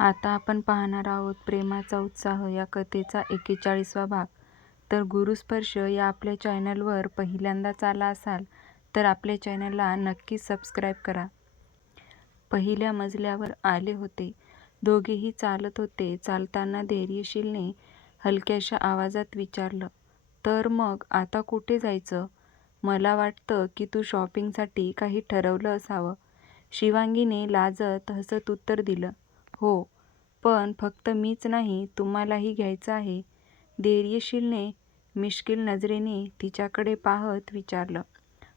आता आपण पाहणार आहोत प्रेमाचा उत्साह या कथेचा 41वा भाग. तर गुरुस्पर्श या आपल्या चॅनलवर पहिल्यांदाच आला असाल तर आपल्या चॅनलला नक्की सबस्क्राईब करा. पहिल्या मजल्यावर आले होते. दोघेही चालत होते. चालताना धैर्यशीलने हलक्याशा आवाजात विचारलं, तर मग आता कुठे जायचं? मला वाटतं की तू शॉपिंगसाठी काही ठरवलं असावं. शिवांगीने लाजत हसत उत्तर दिलं, हो, पण फक्त मीच नाही, तुम्हालाही घ्यायचं आहे. धैर्यशीलने मिश्किल नजरेने तिच्याकडे पाहत विचारलं,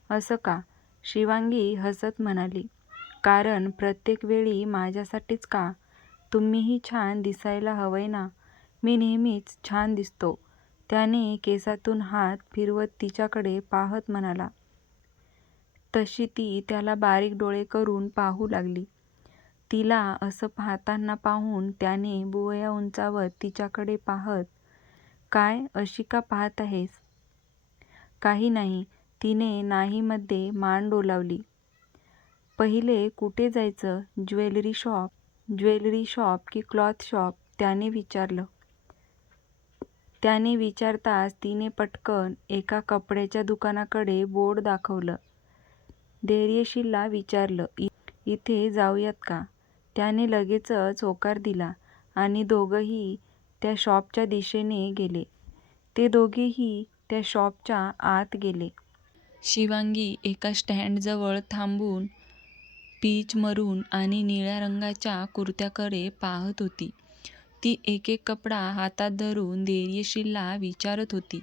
असं का? शिवांगी हसत म्हणाली, कारण प्रत्येक वेळी माझ्यासाठीच का? तुम्हीही छान दिसायला हवंय ना. मी नेहमीच छान दिसतो. त्याने केसातून हात फिरवत तिच्याकडे पाहत म्हणाला. तशी ती त्याला बारीक डोळे करून पाहू लागली. तिला असं पाहताना पाहून त्याने भुवया उंचावत तिच्याकडे पाहत, काय अशी का पाहत आहेस? काही नाही, तिने नाहीमध्ये मान डोलावली. पहिले कुठे जायचं? ज्वेलरी शॉप की क्लॉथ शॉप? त्याने विचारलं. त्याने विचारताच तिने पटकन एका कपड्याच्या दुकानाकडे बोर्ड दाखवलं. धैर्यशीलला विचारलं, इथे जाऊयात का? त्याने लगेचच होकार दिला आणि दोघंही त्या शॉपच्या दिशेने गेले. ते दोघेही त्या शॉपच्या आत गेले. शिवांगी एका स्टँडजवळ थांबून पीच मरून आणि निळ्या रंगाच्या कुर्त्याकडे पाहत होती. ती एक एक कपडा हातात धरून धैर्यशीलला विचारत होती,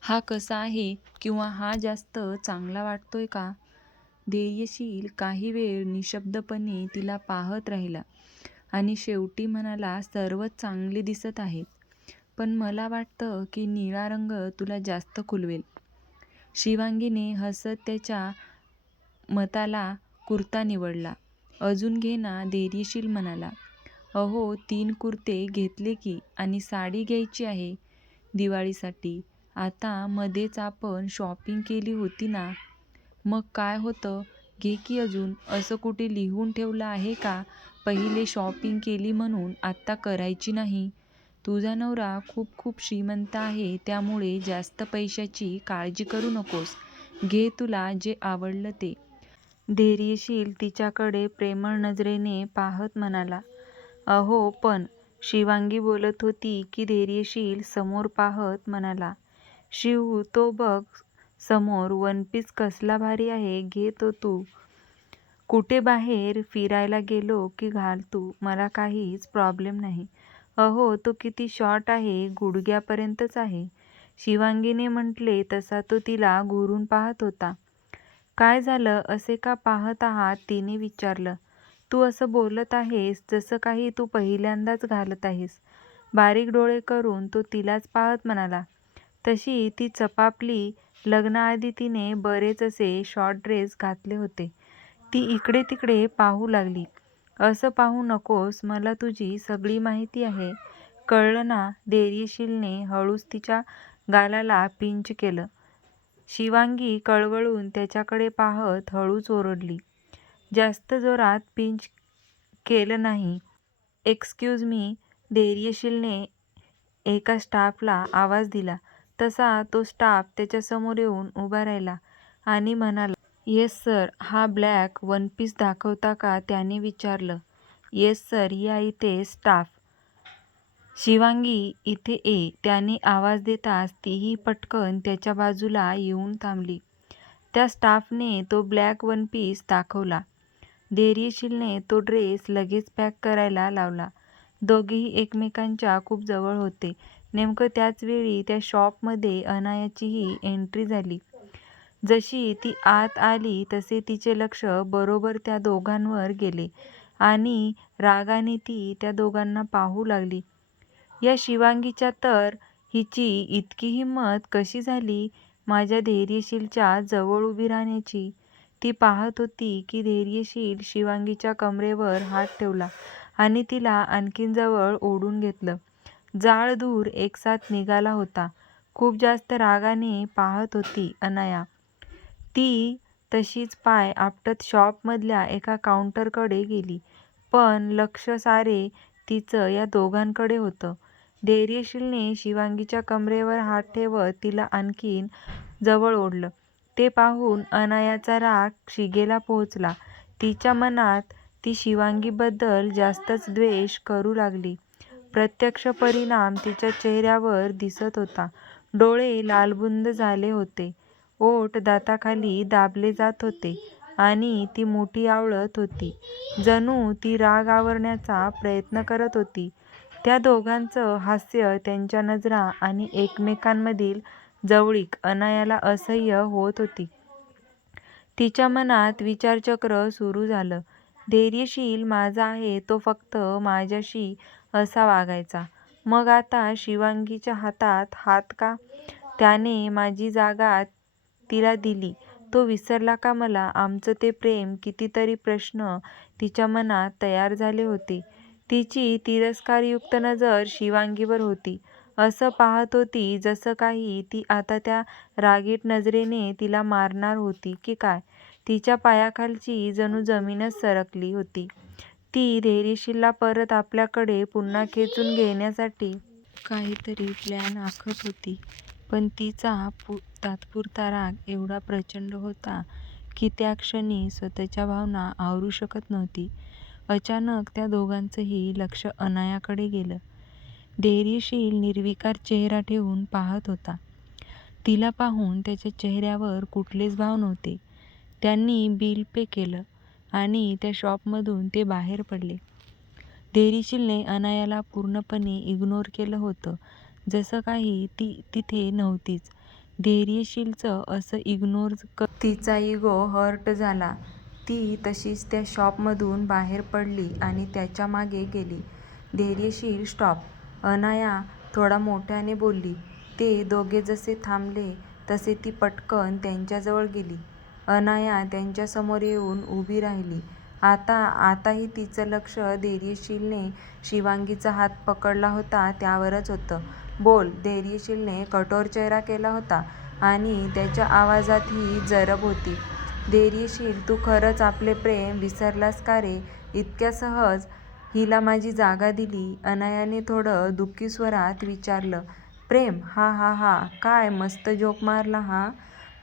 हा कसा आहे किंवा हा जास्त चांगला वाटतोय का? धैर्यशील काही वेळ निशब्दपणे तिला पाहत राहिला आणि शेवटी म्हणाला, सर्वच चांगले दिसत आहेत, पण मला वाटतं की निळा रंग तुला जास्त खुलवेल. शिवांगीने हसत त्याच्या मताला कुर्ता निवडला. अजून घे ना, धैर्यशील म्हणाला. अहो, 3 कुर्ते घेतले की, आणि साडी घ्यायची आहे दिवाळीसाठी. आता मध्येच आपण शॉपिंग केली होती ना. मग काय होतं, घे की अजून. असं कुठे लिहून ठेवलं आहे का पहिले शॉपिंग केली म्हणून आत्ता करायची नाही? तुझा नवरा खूप खूप श्रीमंत आहे, त्यामुळे जास्त पैशाची काळजी करू नकोस. घे तुला जे आवडलं ते. धैर्यशील तिच्याकडे प्रेमळ नजरेने पाहत म्हणाला. अहो पण, शिवांगी बोलत होती की धैर्यशील समोर पाहत म्हणाला, शिव तो बघ समोर वनपीस कसला भारी आहे, घे तो तू. कुठे बाहेर फिरायला गेलो की घाल तू, मला काहीच प्रॉब्लेम नाही. अहो तो किती शॉर्ट आहे, गुडघ्यापर्यंतच आहे. शिवांगीने म्हटले तसा तो तिला घुरून पाहत होता. काय झालं, असे का पाहत आहात? तिने विचारलं. तू असं बोलत आहेस जसं काही तू पहिल्यांदाच घालत आहेस. बारीक डोळे करून तो तिलाच पाहत म्हणाला. तशी ती चपापली. लग्नाआधी तिने बरेच असे शॉर्ट ड्रेस घातले होते. ती इकडे तिकडे पाहू लागली. असं पाहू नकोस, मला तुझी सगळी माहिती आहे, कळलं ना? धैर्यशीलने हळूच तिच्या गालाला पिंच केलं. शिवांगी कळवळून त्याच्याकडे पाहत हळूच ओरडली. जास्त जोरात पिंच केलं नाही. Excuse me. धैर्यशीलने एका स्टाफला आवाज दिला. तसा तो स्टाफ त्याच्यासमोर येऊन उभा राहिला आणि म्हणाला, येस सर. हा ब्लॅक वनपीस दाखवता का? त्याने विचारलं. येस सर, या इथे. स्टाफ, शिवांगी इथे ये, त्याने आवाज देताच तीही पटकन त्याच्या बाजूला येऊन थांबली. त्या स्टाफने तो ब्लॅक वनपीस दाखवला. धैर्यशीलने तो ड्रेस लगेच पॅक करायला लावला. दोघेही एकमेकांच्या खूप जवळ होते. नेमकं त्याच वेळी त्या शॉपमध्ये अनायाचीही एंट्री झाली. जशी ती आत आली तसे तिचे लक्ष बरोबर त्या दोघांवर गेले आणि रागाने ती त्या दोघांना पाहू लागली. या शिवांगीच्या तर, हिची इतकी हिंमत कशी झाली माझ्या धैर्यशीलच्या जवळ उभी राहण्याची? ती पाहत होती की धैर्यशील शिवांगीच्या कमरेवर हात ठेवला आणि तिला आणखीन जवळ ओढून घेतलं. जाळ धूर एकसाथ निघाला होता. खूप जास्त रागाने पाहत होती अनाया. ती तशीच पाय आपटत शॉपमधल्या एका काउंटरकडे गेली, पण लक्ष सारे तिचं या दोघांकडे होतं. धैर्यशीलने शिवांगीच्या कमरेवर हात ठेवत तिला आणखीन जवळ ओढलं. ते पाहून अनायाचा राग शिगेला पोहोचला. तिच्या मनात ती शिवांगीबद्दल जास्तच द्वेष करू लागली. प्रत्यक्ष परिणाम तिच्या चेहऱ्यावर दिसत होता. डोळे लालबुंद झाले होते, ओठ दाताखाली दाबले जात होते आणि ती मोठी आवळत होती. जणू ती राग आवरण्याचा प्रयत्न करत होती. त्या दोघांचं हास्य, त्यांच्या नजरा आणि एकमेकांमधील जवळीक अनायाला असह्य होत होती. तिच्या मनात विचारचक्र सुरू झालं. धैर्यशील माझा आहे, तो फक्त माझ्याशी असा वागायचा. मग आता शिवांगीच्या हातात हात का? त्याने माझी जागा तिला दिली, तो विसरला का मला? आमचं ते प्रेम? कितीतरी प्रश्न तिच्या मनात तयार झाले होते. तिची तिरस्कारयुक्त नजर शिवांगीवर होती. असं पाहत होती जसं काही ती आता त्या रागीट नजरेने तिला मारणार होती की काय. तिच्या पायाखालची जणू जमीनच सरकली होती. ती धैर्यशीलला परत आपल्याकडे पुन्हा खेचून घेण्यासाठी काहीतरी प्लॅन आखत होती. पण तिचा तात्पुरता राग एवढा प्रचंड होता की त्या क्षणी स्वतःच्या भावना आवरू शकत नव्हती. अचानक त्या दोघांचंही लक्ष अनायाकडे गेलं. धैर्यशील निर्विकार चेहरा ठेवून पाहत होता. तिला पाहून त्याच्या चेहऱ्यावर कुठलेच भाव नव्हते. त्यांनी बिल पे केलं आणि त्या शॉपमधून ते बाहेर पडले. धैर्यशीलने अनायाला पूर्णपणे इग्नोर केलं होतं, जसं काही ती तिथे नव्हतीच. धैर्यशीलचं असं इग्नोर तिचा इगो हर्ट झाला. ती तशीच त्या शॉपमधून बाहेर पडली आणि त्याच्या मागे गेली. धैर्यशील स्टॉप, अनाया थोडा मोठ्याने बोलली. ते दोघे जसे थांबले तसे ती पटकन त्यांच्याजवळ गेली. अनाया त्यांच्यासमोर येऊन उभी राहिली. आताही तिचं लक्ष धैर्यशीलने शिवांगीचा हात पकडला होता त्यावरच होतं. बोल, धैर्यशीलने कठोर चेहरा केला होता आणि त्याच्या आवाजातही जरब होती. धैर्यशील, तू खरंच आपले प्रेम विसरलास का रे? इतक्या सहज हिला माझी जागा दिली? अनायाने थोडं दुःखी स्वरात विचारलं. प्रेम? हा हा हा, काय मस्त जोक मारला हा.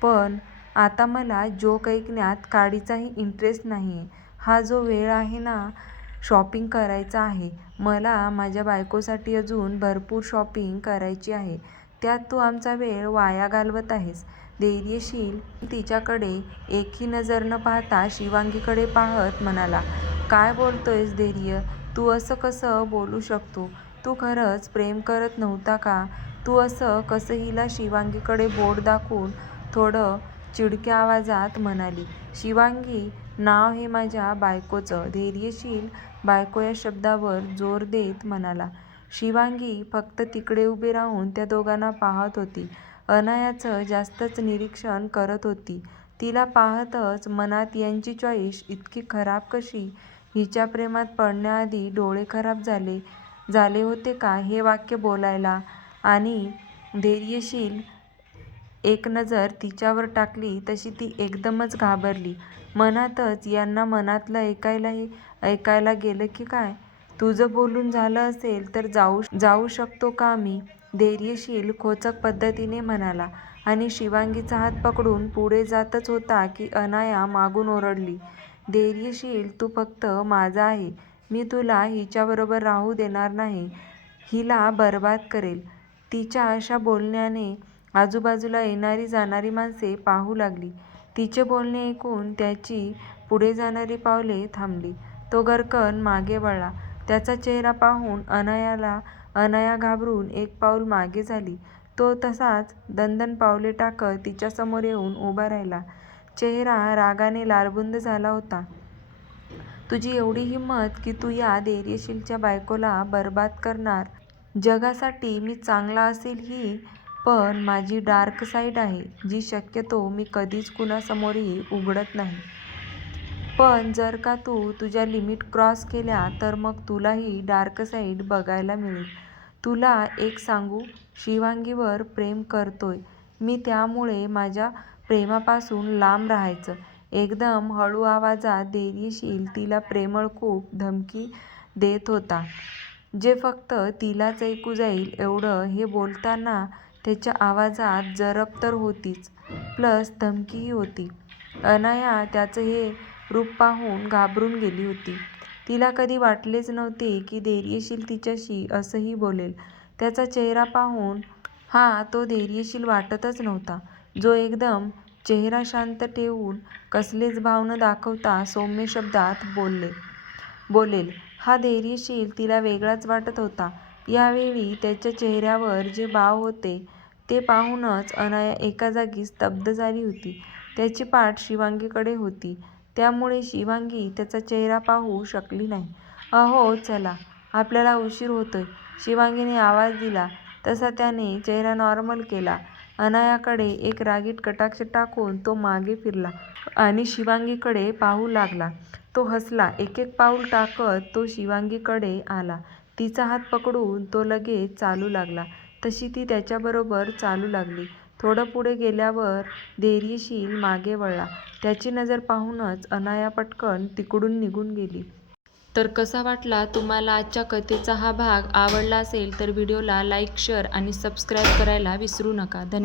पण आता मला जोक ऐकण्यात काडीचाही इंटरेस्ट नाहीये. हा जो वेळ आहे ना, शॉपिंग करायचा आहे. मला माझ्या बायकोसाठी अजून भरपूर शॉपिंग करायची आहे. त्यात तू आमचा वेळ वाया घालवत आहेस. धैर्यशील तिच्याकडे एकही नजर न पाहता शिवांगीकडे पाहत म्हणाला. काय बोलतोयस धैर्य? तू असं कसं बोलू शकतो? तू खरंच प्रेम करत नव्हता का? तू असं कसं? हिला शिवांगीकडे बोट दाखवून थोडं चिडक्या आवाजात म्हणाली. शिवांगी नाव हे माझ्या बायकोचं. धैर्यशील बायको या शब्दावर जोर देत म्हणाला. शिवांगी फक्त तिकडे उभी राहून त्या दोघांना पाहत होती. अनायाचं जास्तच निरीक्षण करत होती. तिला पाहतच मनात यांची चॉईस इतकी खराब कशी? हिच्या प्रेमात पडण्याआधी डोळे खराब झाले होते का हे वाक्य बोलायला? आणि धैर्यशील एक नजर तिच्यावर टाकली तशी ती एकदमच घाबरली. मनातच यांना मनातलं ऐकायला गेलं की काय? तुझं बोलून झालं असेल तर जाऊ शकतो का मी? धैर्यशील खोचक पद्धतीने म्हणाला आणि शिवांगीचा हात पकडून पुढे जातच होता की अनाया मागून ओरडली. धैर्यशील, तू फक्त माझा आहे. मी तुला हिच्याबरोबर राहू देणार नाही. हिला बरबाद करेल. तिच्या अशा बोलण्याने आजूबाजूला येणारी जाणारी माणसे पाहू लागली. तिचे बोलणे ऐकून त्याची पुढे जाणारी पावले थांबली. तो गर्रकन मागे वळला. त्याचा चेहरा पाहून अनाया घाबरून एक पाऊल मागे झाली. तो तसाच दणदण पावले टाकत तिच्यासमोर येऊन उभा राहिला. चेहरा रागाने लालबुंद झाला होता. तुझी एवढी हिंमत की तू या धैर्यशीलच्या बायकोला बरबाद करणार? जगासाठी मी चांगला असेल ही पण माझी डार्क साईड आहे, जी शक्यतो मी कधीच कुणासमोरही उघडत नाही. पण जर का तू तुझ्या लिमिट क्रॉस केल्या तर मग तुलाही डार्क साईड बघायला मिळेल. तुला एक सांगू, शिवांगीवर प्रेम करतोय मी, त्यामुळे माझ्या प्रेमापासून लांब राहायचं. एकदम हळू आवाजात धैर्यशील तिला प्रेमळ खूप धमकी देत होता. जे फक्त तिलाच ऐकू जाईल एवढं. हे बोलताना त्याच्या आवाजात जरब तर होतीच, प्लस धमकीही होती. अनाया त्याचं हे रूप पाहून घाबरून गेली होती. तिला कधी वाटलेच नव्हते की धैर्यशील तिच्याशी असंही बोलेल. त्याचा चेहरा पाहून तो धैर्यशील वाटतच नव्हता, जो एकदम चेहरा शांत ठेवून कसलेच भाव न दाखवता सौम्य शब्दात बोलेल. हा धैर्यशील तिला वेगळाच वाटत होता. यावेळी त्याच्या चेहऱ्यावर जे भाव होते ते पाहूनच अनाया एका जागी स्तब्ध झाली होती. त्याची पाठ शिवांगीकडे होती, त्यामुळे शिवांगी त्याचा चेहरा पाहू शकली नाही. अहो चला, आपल्याला उशीर होतोय, शिवांगीने आवाज दिला. तसा त्याने चेहरा नॉर्मल केला. अनायाकडे एक रागीट कटाक्ष टाकून तो मागे फिरला आणि शिवांगीकडे पाहू लागला. तो हसला. एक पाऊल टाकत तो शिवांगीकडे आला. तिचा हात पकडून तो लगेच चालू लागला. तशी ती त्याच्याबरोबर चालू लागली. थोडं पुढे गेल्यावर धैर्यशील मागे वळला. त्याची नजर पाहूनच अनाया पटकन तिकडून निघून गेली. तर कसा वाटला तुम्हाला आजच्या कथेचा हा भाग? आवडला असेल तर व्हिडिओला लाईक, शेअर आणि सबस्क्राईब करायला विसरू नका. धन्यवाद.